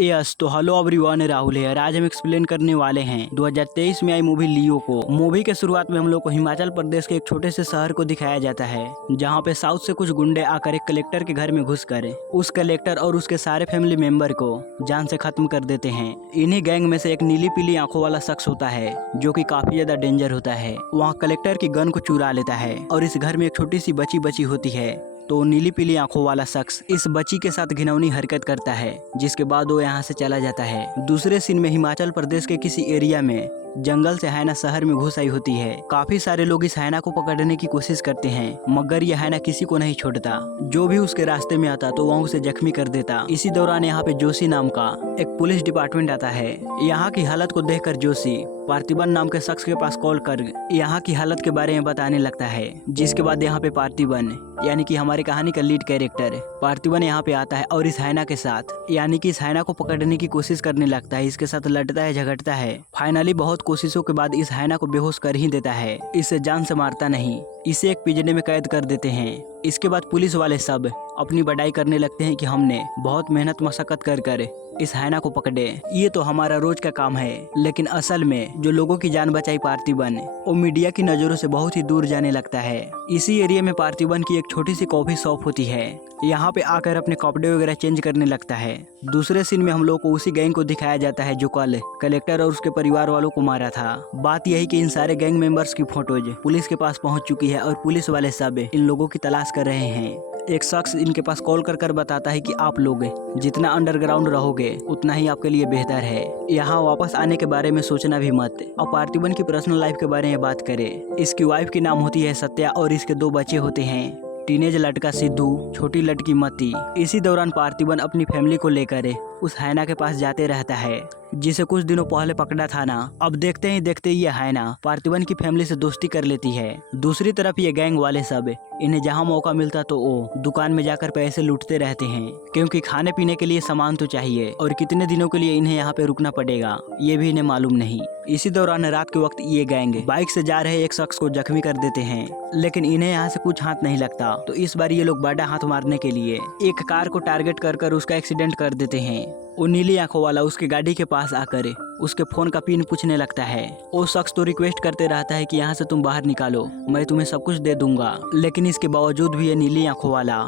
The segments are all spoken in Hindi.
यस तो हेलो एवरीवन, राहुल है। आज हम एक्सप्लेन करने वाले हैं 2023 में आई मूवी लियो को। मूवी के शुरुआत में हम लोग को हिमाचल प्रदेश के एक छोटे से शहर को दिखाया जाता है, जहां पे साउथ से कुछ गुंडे आकर एक कलेक्टर के घर में घुसकर उस कलेक्टर और उसके सारे फैमिली मेंबर को जान से खत्म कर देते हैं। इन्हीं गैंग में से एक नीली पीली आंखों वाला शख्स होता है, जो कि काफी ज्यादा डेंजर होता है। वहाँ कलेक्टर की गन को चुरा लेता है और इस घर में एक छोटी सी बच्ची बची होती है। तो नीली पीली आंखों वाला शख्स इस बच्ची के साथ घिनौनी हरकत करता है, जिसके बाद वो यहाँ से चला जाता है। दूसरे सीन में हिमाचल प्रदेश के किसी एरिया में जंगल से हैना शहर में घुस आई होती है। काफी सारे लोग इस हैना को पकड़ने की कोशिश करते हैं, मगर यह हैना किसी को नहीं छोड़ता। जो भी उसके रास्ते में आता तो वह उसे जख्मी कर देता। इसी दौरान यहाँ पे जोशी नाम का एक पुलिस डिपार्टमेंट आता है। यहाँ की हालत को देखकर जोशी पार्थिबन नाम के शख्स के पास कॉल कर यहाँ की हालत के बारे में बताने लगता है, जिसके बाद यहाँ पे पार्थिबन यानी कि हमारी कहानी का लीड कैरेक्टर पार्थिबन यहाँ पे आता है और इस हैना के साथ यानी कि इस हैना को पकड़ने की कोशिश करने लगता है। इसके साथ लड़ता है, झगड़ता है। फाइनली बहुत कोशिशों के बाद इस हैना को बेहोश कर ही देता है। इसे जान से मारता नहीं, इसे एक पिंजरे में कैद कर देते हैं। इसके बाद पुलिस वाले सब अपनी बड़ाई करने लगते हैं कि हमने बहुत मेहनत मशक्कत कर इस हैना को पकड़े, ये तो हमारा रोज का काम है। लेकिन असल में जो लोगों की जान बचाई पार्थिबन, वो मीडिया की नजरों से बहुत ही दूर जाने लगता है। इसी एरिया में पार्थिबन की एक छोटी सी कॉफी शॉप होती है। यहाँ पे आकर अपने कपड़े वगैरह चेंज करने लगता है। दूसरे सीन में हम लोग को उसी गैंग को दिखाया जाता है जो कल कलेक्टर और उसके परिवार वालों को मारा था। बात यही कि इन सारे गैंग मेंबर्स की फोटोज पुलिस के पास पहुंच चुकी है और पुलिस वाले सब इन लोगों की तलाश कर रहे हैं। एक शख्स इनके पास कॉल कर बताता है कि आप लोग जितना अंडरग्राउंड रहोगे उतना ही आपके लिए बेहतर है। यहाँ वापस आने के बारे में सोचना भी मत। और पार्थिबन की पर्सनल लाइफ के बारे में बात करें, इसकी वाइफ की नाम होती है सत्या और इसके 2 बच्चे होते हैं, टीनेज लड़का सिद्धू, छोटी लड़की मती। इसी दौरान पार्थिबन अपनी फैमिली को लेकर उस हैना के पास जाते रहता है, जिसे कुछ दिनों पहले पकड़ा था ना। अब देखते ही देखते ये हैना पार्थिबन की फैमिली से दोस्ती कर लेती है। दूसरी तरफ ये गैंग वाले सब इन्हें जहां मौका मिलता तो वो दुकान में जाकर पैसे लूटते रहते हैं, क्योंकि खाने पीने के लिए सामान तो चाहिए और कितने दिनों के लिए इन्हें यहाँ पे रुकना पड़ेगा ये भी इन्हें मालूम नहीं। इसी दौरान रात के वक्त ये गैंग बाइक से जा रहे एक शख्स को जख्मी कर देते हैं, लेकिन इन्हें यहाँ से कुछ हाथ नहीं लगता। तो इस बार ये लोग बड़ा हाथ मारने के लिए एक कार को टारगेट कर उसका एक्सीडेंट कर देते हैं। वो नीली आंखों वाला उसके गाड़ी के पास आकर उसके फोन का पिन पूछने लगता है। वो शख्स तो रिक्वेस्ट करते रहता है कि यहाँ से तुम बाहर निकालो, मैं तुम्हें सब कुछ दे दूंगा। लेकिन इसके बावजूद भी ये नीली आंखों वाला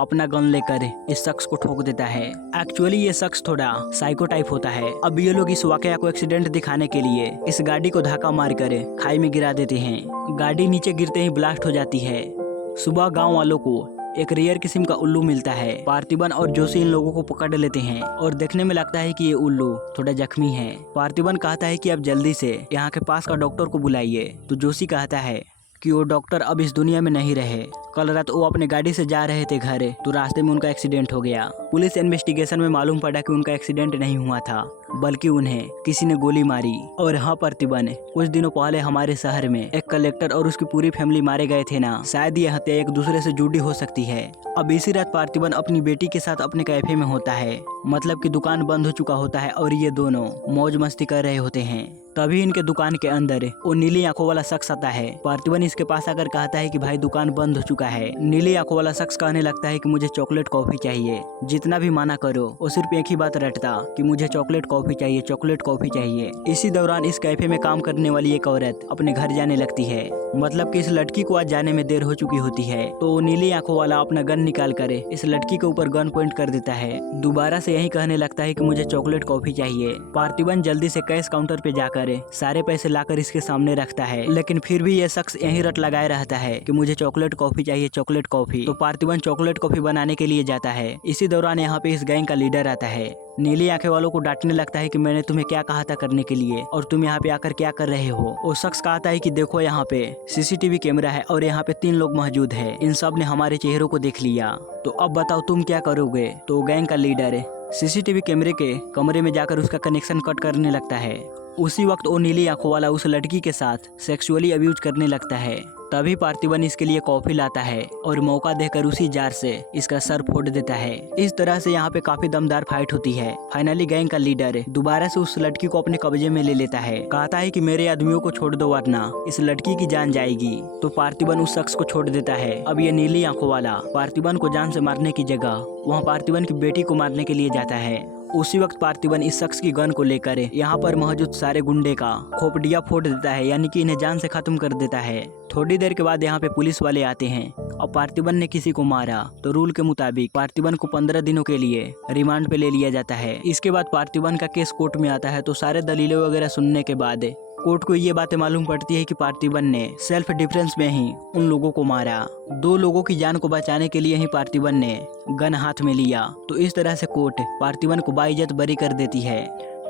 अपना गन लेकर इस शख्स को ठोक देता है। एक्चुअली ये शख्स थोड़ा साइको टाइप होता है। अब ये लोग इस वाकया को एक्सीडेंट दिखाने के लिए इस गाड़ी को धक्का मारकर खाई में गिरा देते हैं। गाड़ी नीचे गिरते ही ब्लास्ट हो जाती है। सुबह गाँव वालों को एक रेयर किस्म का उल्लू मिलता है। पार्थिबन और जोशी इन लोगों को पकड़ लेते हैं और देखने में लगता है कि ये उल्लू थोड़ा जख्मी है। पार्थिबन कहता है कि अब जल्दी से यहाँ के पास का डॉक्टर को बुलाइए। तो जोशी कहता है कि वो डॉक्टर अब इस दुनिया में नहीं रहे। कल रात वो अपने गाड़ी से जा रहे थे घर, तो रास्ते में उनका एक्सीडेंट हो गया। पुलिस इन्वेस्टिगेशन में मालूम पड़ा कि उनका एक्सीडेंट नहीं हुआ था, बल्कि उन्हें किसी ने गोली मारी। और हाँ पार्थिबन, कुछ दिनों पहले हमारे शहर में एक कलेक्टर और उसकी पूरी फैमिली मारे गए थे ना, शायद ये हत्या एक दूसरे से जुड़ी हो सकती है। अब इसी रात पार्थिबन अपनी बेटी के साथ अपने कैफे में होता है, मतलब कि दुकान बंद हो चुका होता है और ये दोनों मौज मस्ती कर रहे होते हैं। तभी इनके दुकान के अंदर वो नीली आंखों वाला शख्स आता है। पार्थिबन इसके पास आकर कहता है कि भाई दुकान बंद हो चुका है। नीली आंखों वाला शख्स कहने लगता है कि मुझे चॉकलेट कॉफी चाहिए। जितना भी माना करो वो सिर्फ एक ही बात रटता कि मुझे चॉकलेट कॉफी चाहिए, चॉकलेट कॉफी चाहिए। इसी दौरान इस कैफे में काम करने वाली एक औरत अपने घर जाने लगती है, मतलब कि इस लड़की को आज जाने में देर हो चुकी होती है। तो नीली आंखों वाला अपना गन निकाल कर इस लड़की के ऊपर गन पॉइंट कर देता है। दोबारा से यही कहने लगता है कि मुझे चॉकलेट कॉफी चाहिए। पार्थिबन जल्दी से कैश काउंटर पे जाकर सारे पैसे लाकर इसके सामने रखता है, लेकिन फिर भी यह शख्स यही रट लगाए रहता है कि मुझे चॉकलेट कॉफी चाहिए, चॉकलेट कॉफी। तो पार्थिबन चॉकलेट कॉफी बनाने के लिए जाता है। इसी दौरान यहाँ पे इस गैंग का लीडर आता है। नीली आंखें वालों को डांटने लगता है कि मैंने तुम्हें क्या कहा था करने के लिए और तुम यहाँ पे आकर क्या कर रहे हो। वो शख्स कहता है कि देखो यहाँ पे सीसीटीवी कैमरा है और यहाँ पे 3 लोग मौजूद है, इन सब ने हमारे चेहरों को देख लिया, तो अब बताओ तुम क्या करोगे। तो गैंग का लीडर सीसीटीवी कैमरे के कमरे में जाकर उसका कनेक्शन कट करने लगता है। उसी वक्त वो नीली आंखों वाला उस लड़की के साथ सेक्सुअली अब्यूज करने लगता है। तभी पार्थिबन इसके लिए कॉफी लाता है और मौका देकर उसी जार से इसका सर फोड़ देता है। इस तरह से यहाँ पे काफी दमदार फाइट होती है। फाइनली गैंग का लीडर दोबारा से उस लड़की को अपने कब्जे में ले लेता है। कहता है कि मेरे आदमियों को छोड़ दो वरना इस लड़की की जान जाएगी। तो पार्थिबन उस शख्स को छोड़ देता है। अब ये नीली आंखों वाला पार्थिबन को जान से मारने की जगह वहाँ पार्थिबन की बेटी को मारने के लिए जाता है। उसी वक्त पार्थिबन इस शख्स की गन को लेकर यहाँ पर मौजूद सारे गुंडे का खोपड़िया फोड़ देता है, यानी कि इन्हें जान से खत्म कर देता है। थोड़ी देर के बाद यहाँ पे पुलिस वाले आते हैं और पार्थिबन ने किसी को मारा तो रूल के मुताबिक पार्थिबन को 15 दिनों के लिए रिमांड पे ले लिया जाता है। इसके बाद पार्थिबन का केस कोर्ट में आता है तो सारे दलीलें वगैरह सुनने के बाद कोर्ट को ये बातें मालूम पड़ती है कि पार्थिबन ने सेल्फ डिफेंस में ही उन लोगों को मारा। 2 लोगों की जान को बचाने के लिए ही पार्थिबन ने गन हाथ में लिया। तो इस तरह से कोर्ट पार्थिबन को बाइज्जत बरी कर देती है।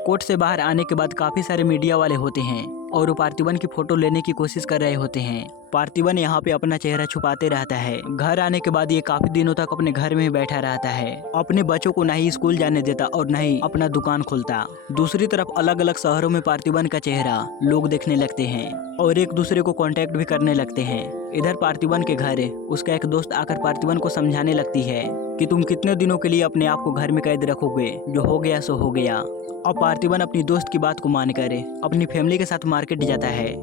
कोर्ट से बाहर आने के बाद काफी सारे मीडिया वाले होते हैं और वो पार्थिबन की फोटो लेने की कोशिश कर रहे होते हैं। पार्थिबन यहाँ पे अपना चेहरा छुपाते रहता है। घर आने के बाद ये काफी दिनों तक अपने घर में ही बैठा रहता है। अपने बच्चों को न ही स्कूल जाने देता और न ही अपना दुकान खोलता। दूसरी तरफ अलग अलग शहरों में पार्थिबन का चेहरा लोग देखने लगते हैं और एक दूसरे को कांटेक्ट भी करने लगते हैं। इधर पार्थिबन के घर उसका एक दोस्त आकर पार्थिबन को समझाने लगती है कि तुम कितने दिनों के लिए अपने आप को घर में कैद रखोगे, जो हो गया सो हो गया। अब पार्थिबन अपनी दोस्त की बात को मानकर अपनी फैमिली के साथ मार्केट जाता है।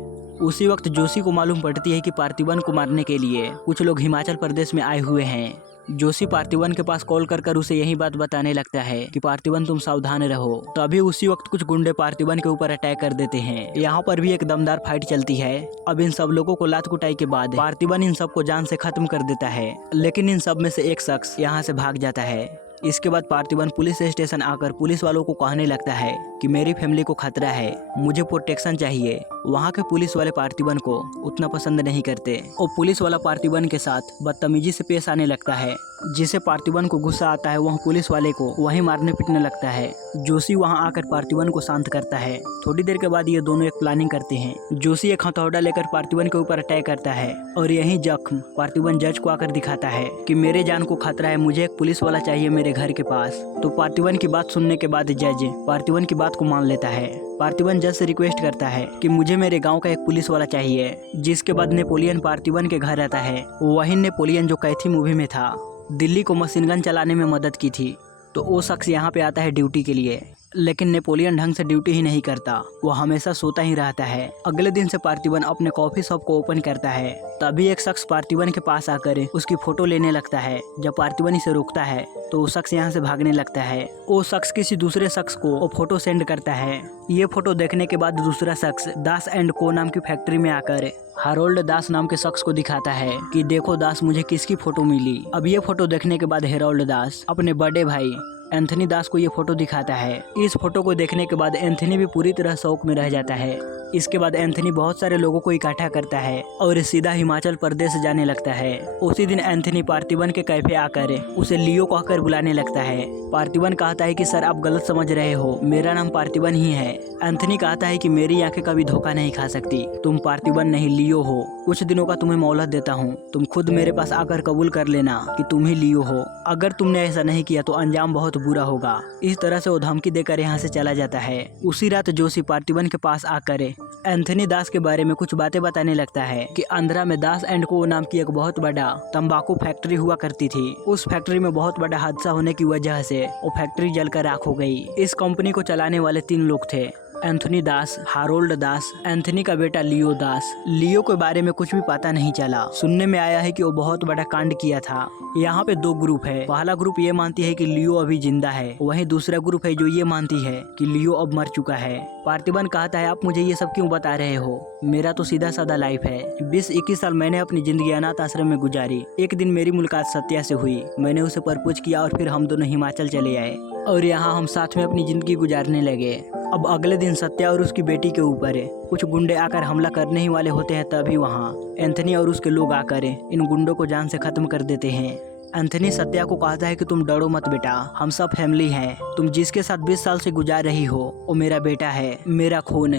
उसी वक्त जोशी को मालूम पड़ती है कि पार्थिबन को मारने के लिए कुछ लोग हिमाचल प्रदेश में आए हुए हैं। जोशी पार्थिबन के पास कॉल कर उसे यही बात बताने लगता है कि पार्थिबन तुम सावधान रहो। तभी उसी वक्त कुछ गुंडे पार्थिबन के ऊपर अटैक कर देते हैं। यहाँ पर भी एक दमदार फाइट चलती है। अब इन सब लोगों को लात कुटाई के बाद पार्थिबन इन सबको जान से खत्म कर देता है, लेकिन इन सब में से एक शख्स यहाँ से भाग जाता है। इसके बाद पार्थिबन पुलिस स्टेशन आकर पुलिस वालों को कहने लगता है कि मेरी फैमिली को खतरा है, मुझे प्रोटेक्शन चाहिए। वहाँ के पुलिस वाले पार्थिबन को उतना पसंद नहीं करते और पुलिस वाला पार्थिबन के साथ बदतमीजी से पेश आने लगता है, जिसे पार्थिबन को गुस्सा आता है। वह पुलिस वाले को वहीं मारने पीटने लगता है। जोशी वहाँ आकर पार्थिबन को शांत करता है। थोड़ी देर के बाद ये दोनों एक प्लानिंग करते हैं। जोशी एक हथौड़ा लेकर पार्थिबन के ऊपर अटैक करता है और यही जख्म पार्थिबन जज को आकर दिखाता है कि मेरे जान को खतरा है, मुझे एक पुलिस वाला चाहिए मेरे घर के पास। तो पार्थिबन की बात सुनने के बाद जज पार्थिबन की बात को मान लेता है। पार्थिबन जज से रिक्वेस्ट करता है कि मुझे मेरे गांव का एक पुलिस वाला चाहिए। जिसके बाद नेपोलियन पार्थिबन के घर आता है। वही नेपोलियन जो कैथी मूवी में था, दिल्ली को मशीन गन चलाने में मदद की थी। तो वो शख्स यहाँ पे आता है ड्यूटी के लिए, लेकिन नेपोलियन ढंग से ड्यूटी ही नहीं करता, वो हमेशा सोता ही रहता है। अगले दिन से पार्थिबन अपने कॉफी शॉप को ओपन करता है। तभी एक शख्स पार्थिबन के पास आकर उसकी फोटो लेने लगता है। जब पार्थिबन इसे रोकता है तो वो शख्स यहाँ से भागने लगता है। वो शख्स किसी दूसरे शख्स को वो फोटो सेंड करता है। ये फोटो देखने के बाद दूसरा शख्स दास एंड को नाम की फैक्ट्री में आकर हेरोल्ड दास नाम के शख्स को दिखाता है कि देखो दास, मुझे किसकी फोटो मिली। अब ये फोटो देखने के बाद हेरोल्ड दास अपने बड़े भाई एंथनी दास को ये फोटो दिखाता है। इस फोटो को देखने के बाद एंथनी भी पूरी तरह शौक में रह जाता है। इसके बाद एंथनी बहुत सारे लोगों को इकट्ठा करता है और सीधा हिमाचल प्रदेश जाने लगता है। उसी दिन एंथनी पार्थिबन के कैफे आकर उसे लियो कहकर बुलाने लगता है। पार्थिबन कहता है कि सर आप गलत समझ रहे हो, मेरा नाम पार्थिबन ही है। एंथनी कहता है कि मेरी आंखें कभी धोखा नहीं खा सकती, तुम पार्थिबन नहीं लियो हो। कुछ दिनों का तुम्हें मोहलत देता हूँ, तुम खुद मेरे पास आकर कबूल कर लेना कि तुम ही लियो हो। अगर तुमने ऐसा नहीं किया तो अंजाम बहुत बुरा होगा। इस तरह से वो धमकी देकर यहाँ से चला जाता है। उसी रात जोशी पार्थिबन के पास आकर एंथनी दास के बारे में कुछ बातें बताने लगता है कि आंध्रा में दास एंड को नाम की एक बहुत बड़ा तंबाकू फैक्ट्री हुआ करती थी। उस फैक्ट्री में बहुत बड़ा हादसा होने की वजह से वो फैक्ट्री जलकर राख हो गई। इस कंपनी को चलाने वाले 3 लोग थे, एंथनी दास, हारोल्ड दास, एंथनी का बेटा लियो दास। लियो के बारे में कुछ भी पता नहीं चला। सुनने में आया है कि वो बहुत बड़ा कांड किया था। यहाँ पे 2 ग्रुप है। पहला ग्रुप ये मानती है कि लियो अभी जिंदा है, वहीं दूसरा ग्रुप है जो ये मानती है कि लियो अब मर चुका है। पार्थिबन कहता है आप मुझे ये सब क्यों बता रहे हो, मेरा तो सीधा साधा लाइफ है। 20-21 साल मैंने अपनी जिंदगी अनाथ आश्रम में गुजारी। एक दिन मेरी मुलाकात सत्या से हुई, मैंने उसे प्रपोज किया और फिर हम दोनों हिमाचल चले आए और यहाँ हम साथ में अपनी जिंदगी गुजारने लगे। अब अगले दिन सत्या और उसकी बेटी के ऊपर कुछ गुंडे आकर हमला करने ही वाले होते हैं। तभी वहाँ एंथनी और उसके लोग आकर इन गुंडों को जान से खत्म कर देते हैं। एंथनी सत्या को कहता है कि तुम डरो मत बेटा, हम सब फैमिली हैं। तुम जिसके साथ 20 साल से गुजार रही हो वो मेरा बेटा है, मेरा खून।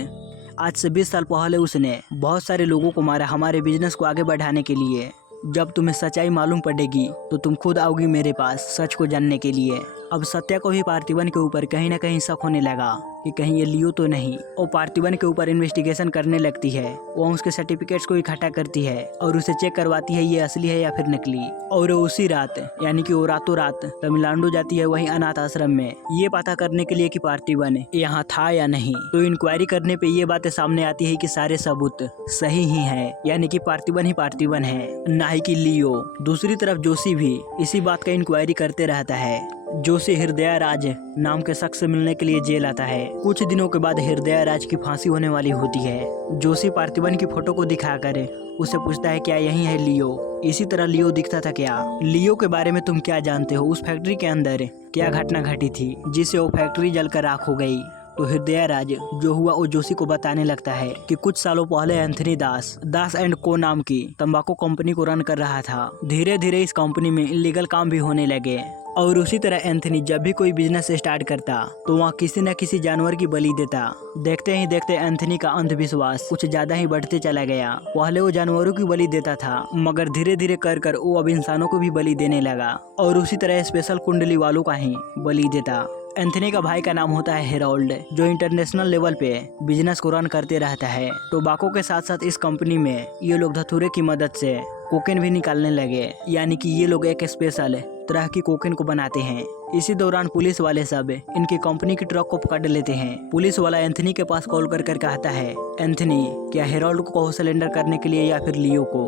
आज से 20 साल पहले उसने बहुत सारे लोगों को मारा हमारे बिजनेस को आगे बढ़ाने के लिए। जब तुम्हें सच्चाई मालूम पड़ेगी तो तुम खुद आओगी मेरे पास सच को जानने के लिए। अब सत्या को भी पार्थिबन के ऊपर कहीं ना कहीं शक होने लगा कि कहीं ये लियो तो नहीं। वो पार्थिबन के ऊपर इन्वेस्टिगेशन करने लगती है। वो उसके सर्टिफिकेट्स को इकट्ठा करती है और उसे चेक करवाती है ये असली है या फिर नकली। और उसी रात यानी कि वो रातों रात तमिलनाडु जाती है वहीं अनाथ आश्रम में, ये पता करने के लिए कि पार्थिबन यहाँ था या नहीं। तो इंक्वायरी करने पे ये बातें सामने आती है कि सारे सबूत सही ही है, यानी कि पार्थिबन ही पार्थिबन है, ना ही कि लियो। दूसरी तरफ जोशी भी इसी बात का इंक्वायरी करते रहता है। जोशी हृदय राज नाम के शख्स से मिलने के लिए जेल आता है। कुछ दिनों के बाद हृदय राज की फांसी होने वाली होती है। जोशी पार्थिबन की फोटो को दिखाकर उससे पूछता है क्या यही है लियो। इसी तरह लियो दिखता था क्या? लियो के बारे में तुम क्या जानते हो? उस फैक्ट्री के अंदर क्या घटना घटी थी जिससे वो फैक्ट्री जलकर राख हो गई? तो हृदय राज जो हुआ वो जोशी को बताने लगता है कि कुछ सालों पहले एंथनी दास एंड को नाम की तंबाकू कंपनी को रन कर रहा था। धीरे धीरे इस कंपनी में इलीगल काम भी होने लगे और उसी तरह एंथनी जब भी कोई बिजनेस स्टार्ट करता तो वहाँ किसी न किसी जानवर की बलि देता। देखते ही देखते एंथनी का अंधविश्वास कुछ ज्यादा ही बढ़ते चला गया। पहले वो जानवरों की बलि देता था मगर धीरे धीरे कर कर वो अब इंसानों को भी बलि देने लगा और उसी तरह स्पेशल कुंडली वालों का ही बलि देता। एंथनी का भाई का नाम होता है हेरोल्ड जो इंटरनेशनल लेवल पे बिजनेस को रन करते रहता है। टोबाको के साथ साथ इस कंपनी में ये लोग धतूरे की मदद से कोकेन भी निकालने लगे, यानी कि ये लोग एक स्पेशल तरह की कोकेन को बनाते हैं। इसी दौरान पुलिस वाले सब इनकी कंपनी की ट्रक को पकड़ लेते हैं। पुलिस वाला एंथनी के पास कॉल कर कहता है, एंथनी क्या हेरोल्ड को कहो सरेंडर करने के लिए या फिर लियो को?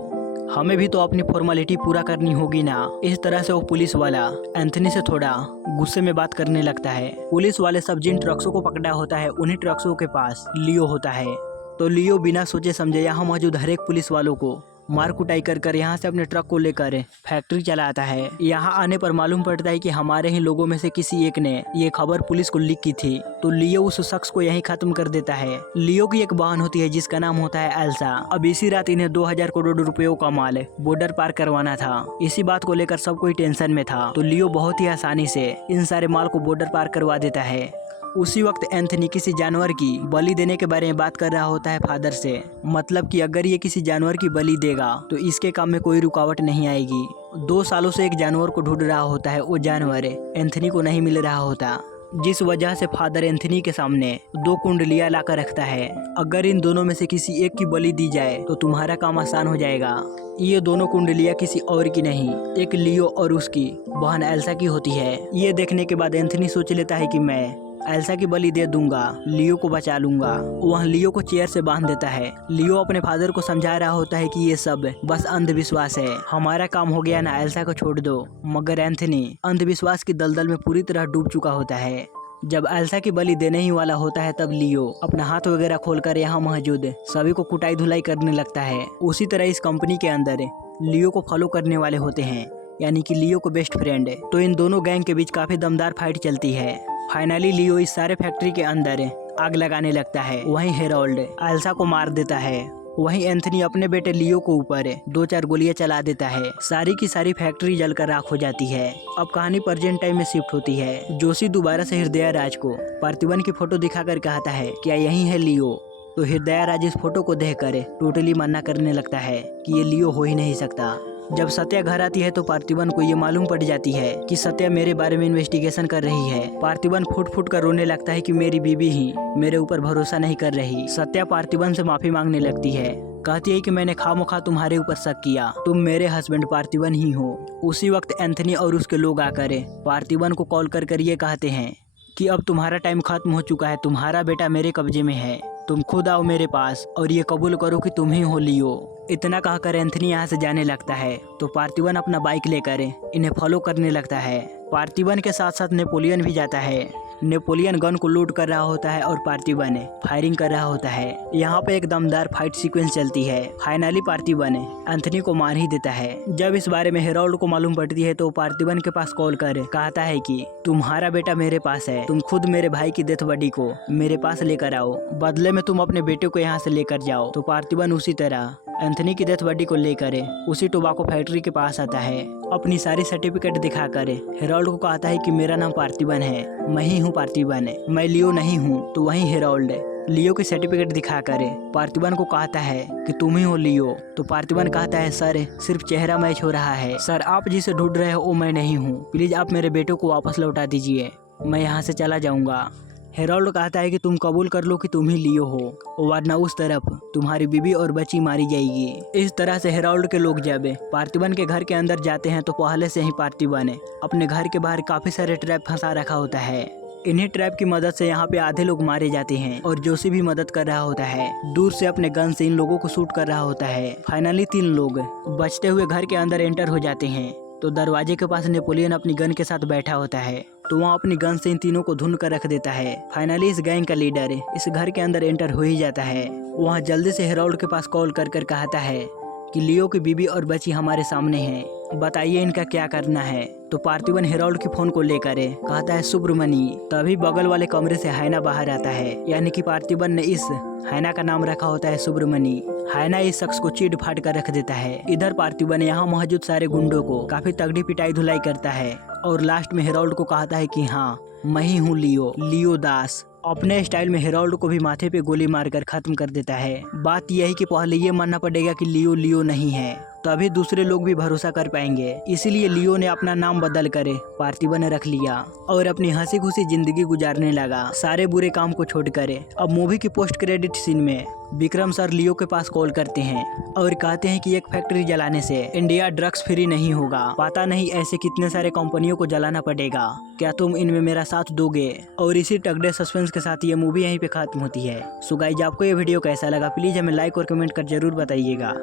हमें भी तो अपनी फॉर्मेलिटी पूरा करनी होगी ना। इस तरह से वो पुलिस वाला एंथनी से थोड़ा गुस्से में बात करने लगता है। पुलिस वाले सब जिन ट्रक्सों को पकड़ा होता है उन्हीं ट्रक्सों के पास लियो होता है। तो लियो बिना सोचे समझे यहाँ मौजूद हर एक पुलिस वालों को मार कुटाई कर यहाँ से अपने ट्रक को लेकर फैक्ट्री चला आता है। यहाँ आने पर मालूम पड़ता है कि हमारे ही लोगों में से किसी एक ने ये खबर पुलिस को लीक की थी। तो लियो उस शख्स को यहीं खत्म कर देता है। लियो की एक बहन होती है जिसका नाम होता है एल्सा। अब इसी रात इन्हें 2000 करोड़ रुपयों का माल बॉर्डर पार करवाना था। इसी बात को लेकर सब कोई टेंशन में था। तो लियो बहुत ही आसानी से इन सारे माल को बॉर्डर पार करवा देता है। उसी वक्त एंथनी किसी जानवर की बलि देने के बारे में बात कर रहा होता है फादर से। मतलब कि अगर ये किसी जानवर की बलि देगा तो इसके काम में कोई रुकावट नहीं आएगी। 2 सालों से एक जानवर को ढूंढ रहा होता है, वो जानवर एंथनी को नहीं मिल रहा होता, जिस वजह से फादर एंथनी के सामने 2 कुंडलियां लाकर रखता है। अगर इन दोनों में से किसी एक की बलि दी जाए तो तुम्हारा काम आसान हो जाएगा। ये दोनों कुंडलियां किसी और की नहीं, एक लियो और उसकी बहन एल्सा की होती है। ये देखने के बाद एंथनी सोच लेता है कि मैं एल्सा की बलि दे दूंगा, लियो को बचा लूंगा। वह लियो को चेयर से बांध देता है। लियो अपने फादर को समझा रहा होता है कि ये सब बस अंधविश्वास है, हमारा काम हो गया ना, एल्सा को छोड़ दो। मगर एंथनी अंधविश्वास की दलदल में पूरी तरह डूब चुका होता है। जब एल्सा की बलि देने ही वाला होता है तब लियो अपना हाथ वगैरह खोलकर यहाँ मौजूद सभी को कुटाई धुलाई करने लगता है। उसी तरह इस कंपनी के अंदर लियो को फॉलो करने वाले होते हैं, यानी कि लियो को बेस्ट फ्रेंड है। तो इन दोनों गैंग के बीच काफी दमदार फाइट चलती है। फाइनली लियो इस सारे फैक्ट्री के अंदर आग लगाने लगता है। वहीं हेरोल्ड एल्सा को मार देता है। वहीं एंथनी अपने बेटे लियो को ऊपर 2-4 गोलियां चला देता है। सारी की सारी फैक्ट्री जलकर राख हो जाती है। अब कहानी प्रेजेंट टाइम में शिफ्ट होती है। जोशी दोबारा से हृदय राज को पार्थिबन की फोटो दिखाकर कहता है क्या यही है लियो? तो हृदय राज इस फोटो को देखकर टोटली मना करने लगता है कि ये लियो हो ही नहीं सकता। जब सत्या घर आती है तो पार्थिबन को ये मालूम पड़ जाती है कि सत्या मेरे बारे में इन्वेस्टिगेशन कर रही है। पार्थिबन फुट फुट कर रोने लगता है कि मेरी बीवी ही मेरे ऊपर भरोसा नहीं कर रही। सत्या पार्थिबन से माफी मांगने लगती है, कहती है कि मैंने खामोखा तुम्हारे ऊपर शक किया, तुम मेरे हस्बैंड पार्थिबन ही हो। उसी वक्त एंथनी और उसके लोग आकर पार्थिबन को कॉल कर ये कहते हैं कि अब तुम्हारा टाइम खत्म हो चुका है, तुम्हारा बेटा मेरे कब्जे में है, तुम खुद आओ मेरे पास और ये कबूल करो कि तुम ही हो लियो। इतना कहकर एंथनी यहाँ से जाने लगता है। तो पार्थिबन अपना बाइक लेकर इन्हें फॉलो करने लगता है। पार्थिबन के साथ साथ नेपोलियन भी जाता है। नेपोलियन गन को लूट कर रहा होता है और पार्थिबन फायरिंग कर रहा होता है। यहाँ पे एक दमदार फाइट सीक्वेंस चलती है। फाइनली पार्थिबन एंथनी को मार ही देता है। जब इस बारे में हेरोल्ड को मालूम पड़ती है तो पार्थिबन के पास कॉल कर कहता है कि तुम्हारा बेटा मेरे पास है, तुम खुद मेरे भाई की डेथ बॉडी को मेरे पास लेकर आओ, बदले में तुम अपने बेटे को यहाँ से लेकर जाओ। तो पार्थिबन उसी तरह एंथनी की डेथ बॉडी को लेकर उसी टोबाको फैक्ट्री के पास आता है। अपनी सारी सर्टिफिकेट दिखाकर हेरोल्ड को कहता है कि मेरा नाम पार्थिबन है, मैं ही हूँ पार्थिबन, मैं लियो नहीं हूँ। तो वहीं हेरोल्ड लियो की सर्टिफिकेट दिखाकर पार्थिबन को कहता है कि तुम ही हो लियो। तो पार्थिबन कहता है सर सिर्फ चेहरा मैच हो रहा है, सर आप जिसे ढूंढ रहे हो वो मैं नहीं हूँ, प्लीज आप मेरे बेटे को वापस लौटा दीजिए, मैं यहाँ से चला जाऊँगा। हेरोल्ड कहता है कि तुम कबूल कर लो कि तुम ही लियो हो, वरना उस तरफ तुम्हारी बीवी और बच्ची मारी जाएगी। इस तरह से हेरोल्ड के लोग जब पार्थिबन के घर के अंदर जाते हैं तो पहले से ही पार्थिबन अपने घर के बाहर काफी सारे ट्रैप फंसा रखा होता है। इन्हीं ट्रैप की मदद से यहाँ पे आधे लोग मारे जाते हैं और जोशी भी मदद कर रहा होता है। दूर से अपने गन से इन लोगों को शूट कर रहा होता है। फाइनली 3 लोग बचते हुए घर के अंदर एंटर हो जाते हैं। तो दरवाजे के पास नेपोलियन अपनी गन के साथ बैठा होता है। तो वहाँ अपनी गन से इन तीनों को धुन कर रख देता है। फाइनली इस गैंग का लीडर इस घर के अंदर एंटर हो ही जाता है। वहाँ जल्दी से हेरोल्ड के पास कॉल कर कर कहता है कि लियो की बीबी और बच्ची हमारे सामने हैं, बताइए इनका क्या करना है। तो पार्थिवन हेरोल्ड के फोन को लेकर कहता है सुब्रमणि। तभी बगल वाले कमरे से हैना बाहर आता है, यानी कि पार्थिवन ने इस हैना का नाम रखा होता है सुब्रमणि। हैना इस शख्स को चीड़ फाड़ कर रख देता है। इधर पार्थिवन यहाँ मौजूद सारे गुंडों को काफी तगड़ी पिटाई धुलाई करता है और लास्ट में हेरोल्ड को कहता है कि हाँ मैं ही हूँ लियो दास। अपने स्टाइल में हेरोल्ड को भी माथे पे गोली मारकर खत्म कर देता है। बात यह है कि पहले ये मानना पड़ेगा कि लियो नहीं है, तभी दूसरे लोग भी भरोसा कर पाएंगे। इसीलिए लियो ने अपना नाम बदल कर पार्थिवन रख लिया और अपनी हंसी खुशी जिंदगी गुजारने लगा, सारे बुरे काम को छोड़कर। अब मूवी की पोस्ट क्रेडिट सीन में विक्रम सर लियो के पास कॉल करते हैं और कहते हैं कि एक फैक्ट्री जलाने से इंडिया ड्रग्स फ्री नहीं होगा। पता नहीं ऐसे कितने सारे कंपनियों को जलाना पड़ेगा, क्या तुम इनमें मेरा साथ दोगे? और इसी तगड़े सस्पेंस के साथ ये मूवी यहीं पे खत्म होती है। सो गाइस, आपको ये वीडियो कैसा लगा प्लीज हमें लाइक और कमेंट कर जरूर बताइएगा।